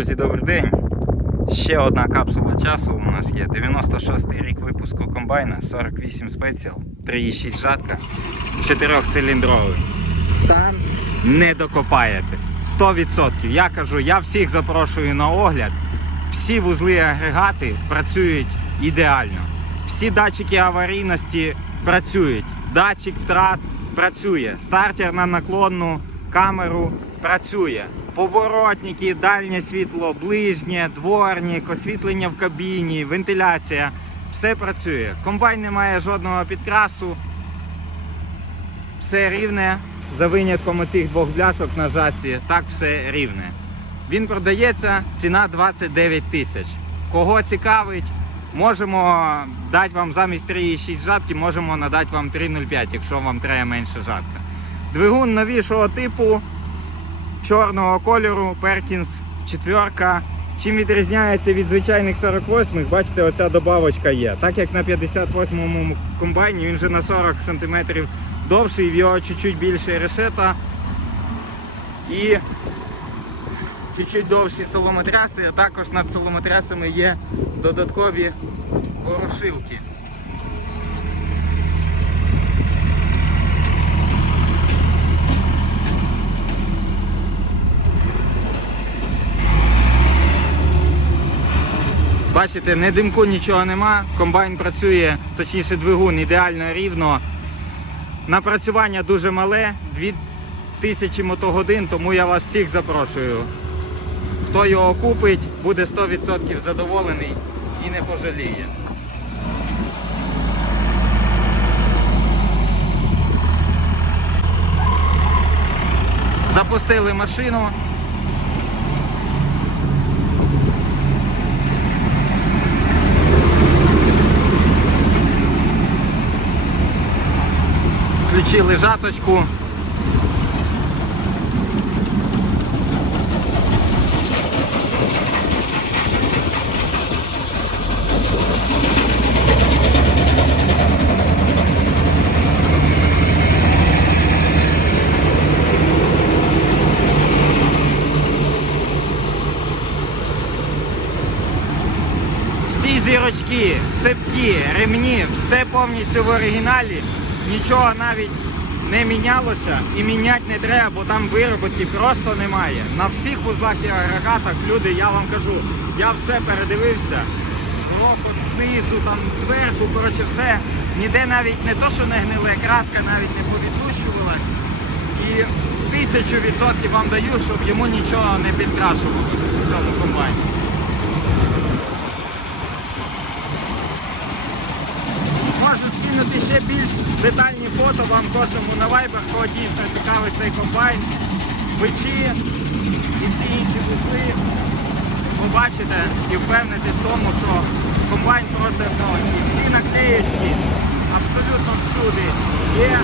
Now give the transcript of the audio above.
добрий день. Ще одна капсула часу у нас є. 96 рік випуску комбайна, 48 спеціал, 3,6 жатка, 4-циліндровий. Стан не докопаєтесь. 100%. Я кажу, я всіх запрошую на огляд. Всі вузли агрегати працюють ідеально. Всі датчики аварійності працюють. Датчик втрат працює. Стартер на наклонну камеру працює. Поворотники, дальнє світло, ближнє, дворник, освітлення в кабіні, вентиляція. Все працює. Комбайн не має жодного підкрасу. Все рівне. За винятком оцих двох бляшок на жатці, так все рівне. Він продається, ціна 29 тисяч. Кого цікавить, можемо дати вам замість 3,6 жатки, можемо надати вам 3,05, якщо вам треба менше жатка. Двигун новішого типу, чорного кольору, Perkins четверка. Чим відрізняється від звичайних 48-х, бачите, оця добавочка є. Так як на 58-му комбайні він вже на 40 см довший, в його чуть-чуть більше решета. І чуть-чуть довші соломотряси, а також над соломотрясами є додаткові ворошилки. Бачите, не димку нічого нема, комбайн працює, точніше двигун ідеально рівно. Напрацювання дуже мале, 2000 мотогодин, тому я вас всіх запрошую. Хто його купить, буде 100% задоволений і не пожаліє. Запустили машину. Включили жаточку. Всі зірочки, цепки, ремні, все повністю в оригіналі. Нічого навіть не мінялося і міняти не треба, бо там вироботки просто немає. На всіх вузлах і агрегатах люди, я вам кажу, я все передивився. Рокот знизу, там зверху, коротше, все. Ніде навіть не то, що не гниле, краска навіть не повідлущувалась. І тисячу відсотків вам даю, щоб йому нічого не підкрашувалося в цьому комбайні. Можу ще більш детальні фото вам кожному на Viber, кого дійсно цікавий цей комбайн, бичі і всі інші вузли. Побачите і впевнитесь в тому, що комбайн просто і всі наклеєчки абсолютно всюди є.